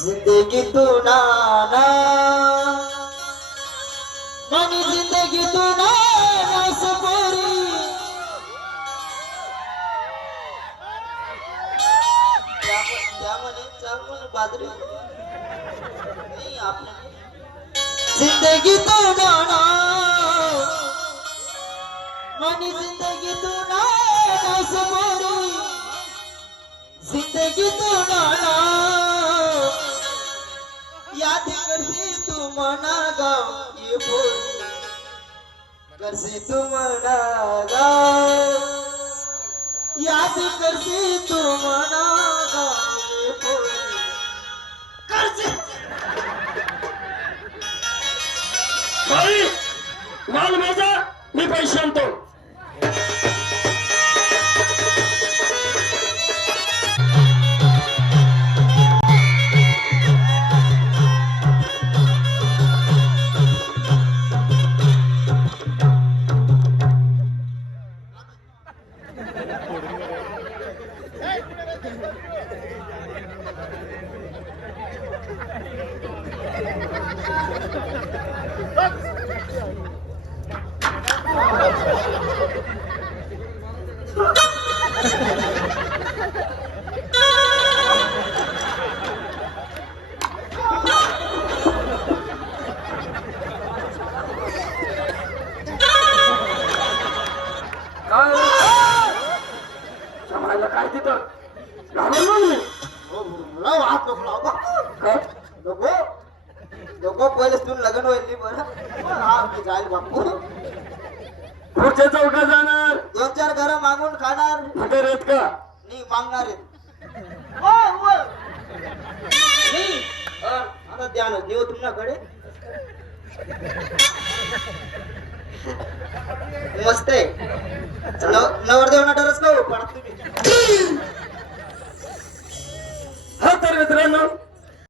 जिंदगी तू नाना मनी जिंदगी तू नाना सपोरी बाजरी नाही आपल्या जिंदगी तू नाना मनी जिंदगी तू नाना सपोरी जिंदगी तू करसे तू मना गाव ये बोल करसे तू मना गाव. याद करसे तू मना गाव ये बोल करसे भाई लाल माझा मी पैसे आणतो. काय समायला काय तिथं नको पहिलेच तू लग्न बरं जाईल बापू पुढच्या चौकात जाणार दोन चार घर मागून खाणार का मागणार आता द्या देव तुमच्याकडे मस्त आहे. नवरदेव नटरच का हो? पण तुम्ही.